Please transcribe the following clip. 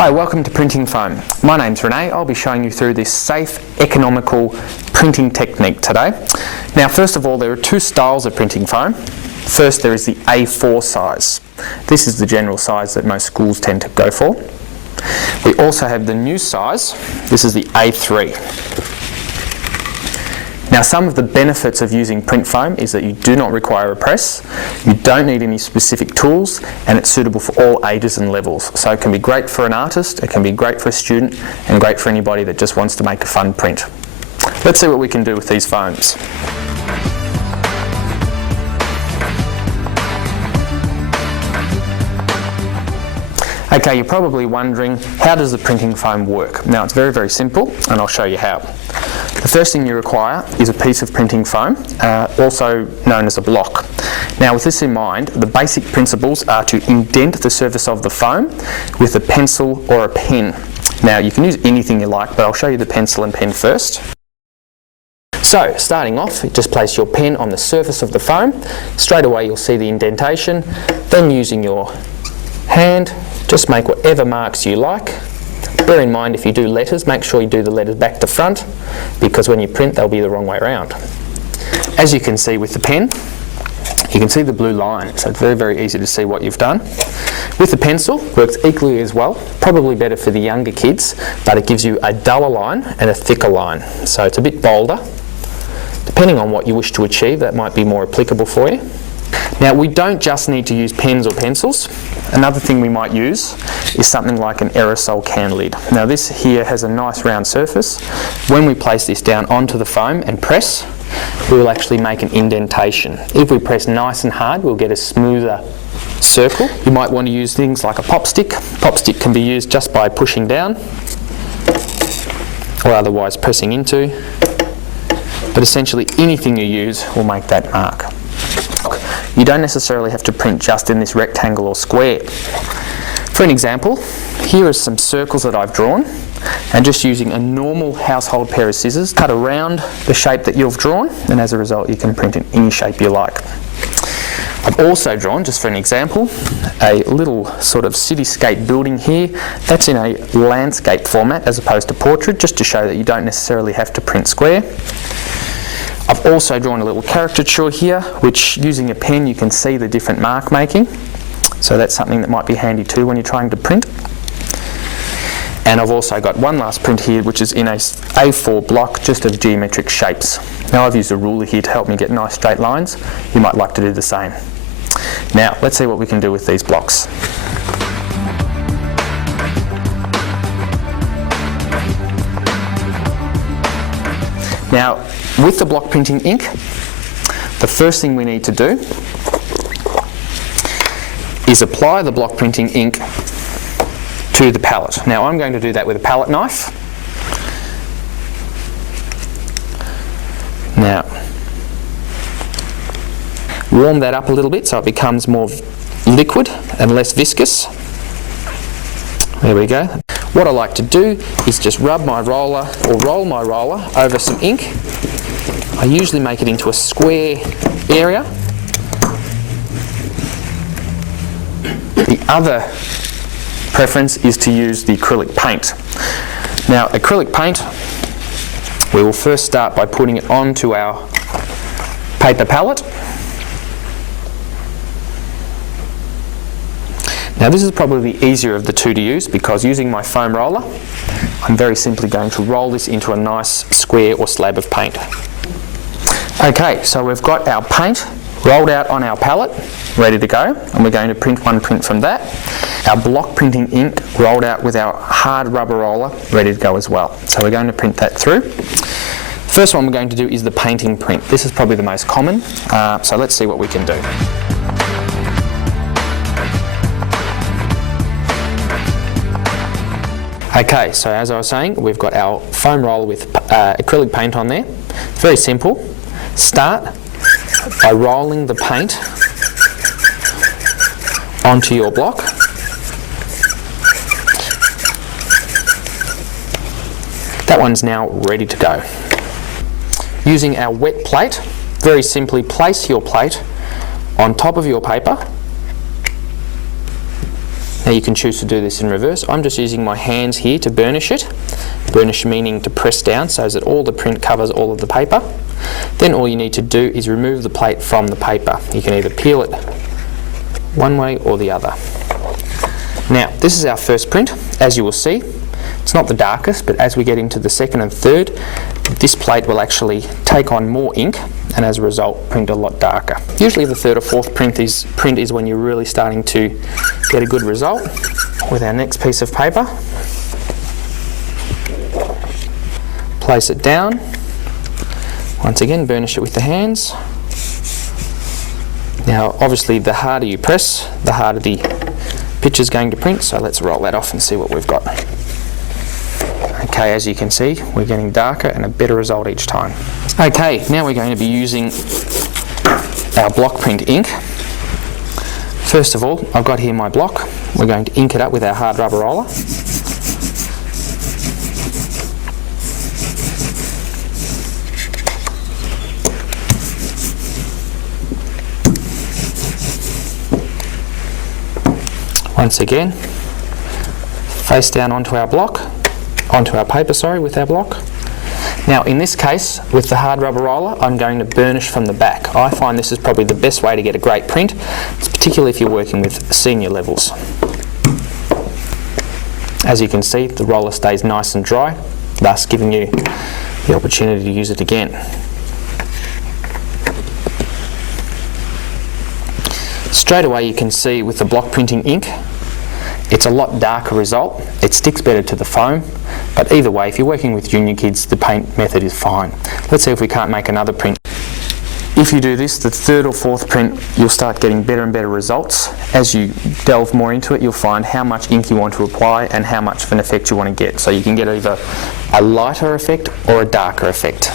Hi, welcome to Printing Foam. My name's Renee. I'll be showing you through this safe, economical printing technique today. Now, first of all, there are two styles of printing foam. First, there is the A4 size. This is the general size that most schools tend to go for. We also have the new size. This is the A3. Now, some of the benefits of using print foam is that you do not require a press, you don't need any specific tools, and it's suitable for all ages and levels. So it can be great for an artist, it can be great for a student, and great for anybody that just wants to make a fun print. Let's see what we can do with these foams. Okay, you're probably wondering, how does the printing foam work? Now, it's very, very simple, and I'll show you how. The first thing you require is a piece of printing foam, also known as a block. Now, with this in mind, the basic principles are to indent the surface of the foam with a pencil or a pen. Now, you can use anything you like, but I'll show you the pencil and pen first. So, starting off, just place your pen on the surface of the foam. Straight away you'll see the indentation. Then using your hand, just make whatever marks you like. Bear in mind, if you do letters, make sure you do the letters back to front, because when you print they'll be the wrong way around. As you can see with the pen, you can see the blue line, so it's very, very easy to see what you've done. With the pencil, works equally as well, probably better for the younger kids, but it gives you a duller line and a thicker line, so it's a bit bolder. Depending on what you wish to achieve, that might be more applicable for you. Now, we don't just need to use pens or pencils. Another thing we might use is something like an aerosol can lid. Now, this here has a nice round surface. When we place this down onto the foam and press, we will actually make an indentation. If we press nice and hard, we'll get a smoother circle. You might want to use things like a pop stick. Pop stick can be used just by pushing down or otherwise pressing into. But essentially anything you use will make that mark. You don't necessarily have to print just in this rectangle or square. For an example, here are some circles that I've drawn, and just using a normal household pair of scissors, cut around the shape that you've drawn, and as a result you can print in any shape you like. I've also drawn, just for an example, a little sort of cityscape building here. That's in a landscape format as opposed to portrait, just to show that you don't necessarily have to print square. I've also drawn a little caricature here, which using a pen you can see the different mark making. So that's something that might be handy too when you're trying to print. And I've also got one last print here, which is in a A4 block, just of geometric shapes. Now, I've used a ruler here to help me get nice straight lines. You might like to do the same. Now, let's see what we can do with these blocks. Now, with the block printing ink, the first thing we need to do is apply the block printing ink to the palette. Now, I'm going to do that with a palette knife. Now, warm that up a little bit so it becomes more liquid and less viscous. There we go. What I like to do is just rub my roller, or roll my roller over some ink. I usually make it into a square area. The other preference is to use the acrylic paint. Now, acrylic paint, we will first start by putting it onto our paper palette. Now, this is probably the easier of the two to use, because using my foam roller, I'm very simply going to roll this into a nice square or slab of paint. Okay, so we've got our paint rolled out on our palette, ready to go, and we're going to print one print from that. Our block printing ink rolled out with our hard rubber roller, ready to go as well. So we're going to print that through. First one we're going to do is the painting print. This is probably the most common, so let's see what we can do. Okay, so as I was saying, we've got our foam roller with acrylic paint on there. It's very simple. Start by rolling the paint onto your block. That one's now ready to go. Using our wet plate, very simply place your plate on top of your paper. Now you can choose to do this in reverse. I'm just using my hands here to burnish it. Burnish meaning to press down so that all the print covers all of the paper. Then all you need to do is remove the plate from the paper. You can either peel it one way or the other. Now this is our first print. As you will see, it's not the darkest, but as we get into the second and third, this plate will actually take on more ink and as a result print a lot darker. Usually the third or fourth print is when you're really starting to get a good result. With our next piece of paper, place it down. Once again, burnish it with the hands. Now obviously the harder you press, the harder the picture's going to print, so let's roll that off and see what we've got. Okay, as you can see, we're getting darker and a better result each time. Okay, now we're going to be using our block print ink. First of all, I've got here my block. We're going to ink it up with our hard rubber roller. Once again, face down onto our paper, with our block. Now in this case, with the hard rubber roller, I'm going to burnish from the back. I find this is probably the best way to get a great print, particularly if you're working with senior levels. As you can see, the roller stays nice and dry, thus giving you the opportunity to use it again. Straight away you can see with the block printing ink, it's a lot darker result. It sticks better to the foam, but either way, if you're working with junior kids, the paint method is fine. Let's see if we can't make another print. If you do this, the third or fourth print, you'll start getting better and better results. As you delve more into it, you'll find how much ink you want to apply and how much of an effect you want to get. So you can get either a lighter effect or a darker effect.